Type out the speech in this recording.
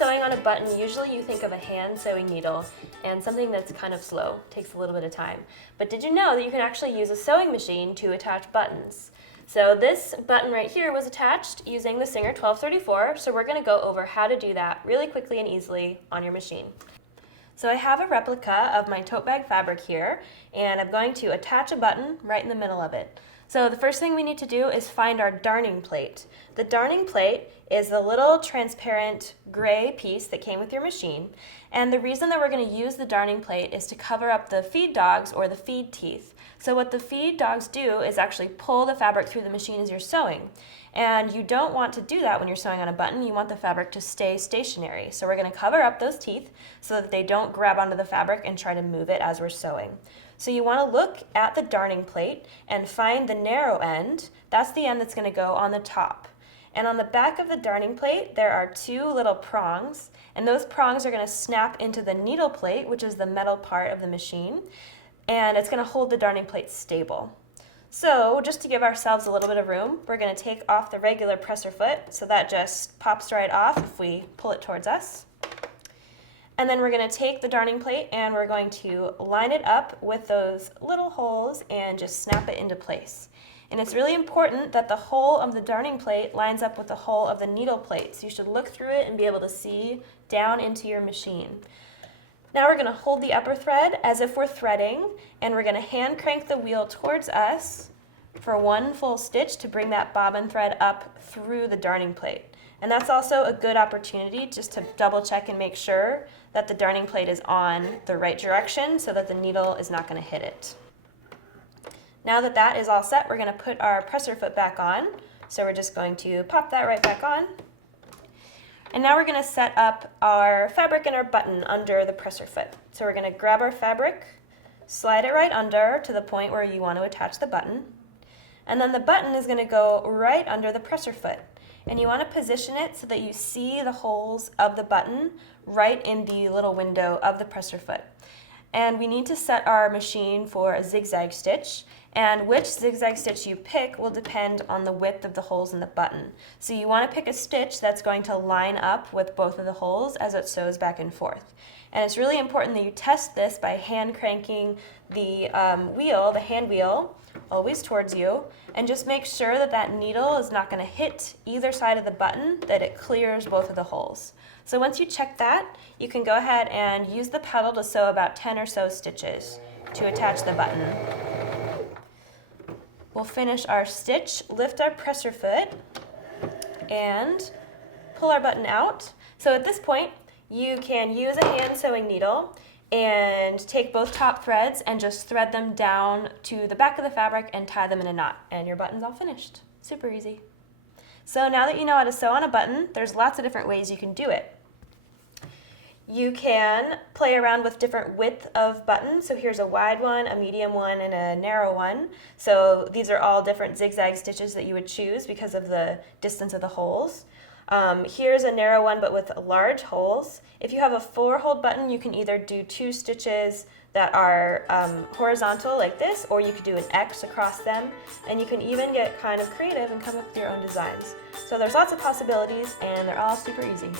sewing on a button, usually you think of a hand sewing needle and something that's kind of slow, takes a little bit of time. But did you know that you can actually use a sewing machine to attach buttons? So this button right here was attached using the Singer 1234, so we're going to go over how to do that really quickly and easily on your machine. So I have a replica of my tote bag fabric here, and I'm going to attach a button right in the middle of it. So the first thing we need to do is find our darning plate. The darning plate is the little transparent gray piece that came with your machine, and the reason that we're going to use the darning plate is to cover up the feed dogs or the feed teeth. So what the feed dogs do is actually pull the fabric through the machine as you're sewing. And you don't want to do that when you're sewing on a button. You want the fabric to stay stationary. So we're going to cover up those teeth so that they don't grab onto the fabric and try to move it as we're sewing. So you want to look at the darning plate and find the narrow end. That's the end that's going to go on the top. And on the back of the darning plate, there are two little prongs, and those prongs are going to snap into the needle plate, which is the metal part of the machine, and it's going to hold the darning plate stable. So just to give ourselves a little bit of room, we're going to take off the regular presser foot, so that just pops right off if we pull it towards us. And then we're going to take the darning plate and we're going to line it up with those little holes and just snap it into place. And it's really important that the hole of the darning plate lines up with the hole of the needle plate, so you should look through it and be able to see down into your machine. Now we're going to hold the upper thread as if we're threading, and we're going to hand crank the wheel towards us for one full stitch to bring that bobbin thread up through the darning plate. And that's also a good opportunity just to double check and make sure that the darning plate is on the right direction so that the needle is not going to hit it. Now that that is all set, we're going to put our presser foot back on. So we're just going to pop that right back on. And now we're going to set up our fabric and our button under the presser foot. So we're going to grab our fabric, slide it right under to the point where you want to attach the button. And then the button is going to go right under the presser foot. And you want to position it so that you see the holes of the button right in the little window of the presser foot. And we need to set our machine for a zigzag stitch, and which zigzag stitch you pick will depend on the width of the holes in the button. So you want to pick a stitch that's going to line up with both of the holes as it sews back and forth. And it's really important that you test this by hand cranking the wheel, the hand wheel, always towards you, and just make sure that that needle is not going to hit either side of the button, that it clears both of the holes. So once you check that, you can go ahead and use the pedal to sew about 10 or so stitches to attach the button. We'll finish our stitch, lift our presser foot, and pull our button out. So at this point, you can use a hand sewing needle and take both top threads and just thread them down to the back of the fabric and tie them in a knot, and your button's all finished. Super easy. So now that you know how to sew on a button, there's lots of different ways you can do it. You can play around with different width of buttons. So here's a wide one, a medium one, and a narrow one. So these are all different zigzag stitches that you would choose because of the distance of the holes. Here's a narrow one but with large holes. If you have a 4-hole button, you can either do 2 stitches that are horizontal like this, or you could do an X across them, and you can even get kind of creative and come up with your own designs. So there's lots of possibilities, and they're all super easy.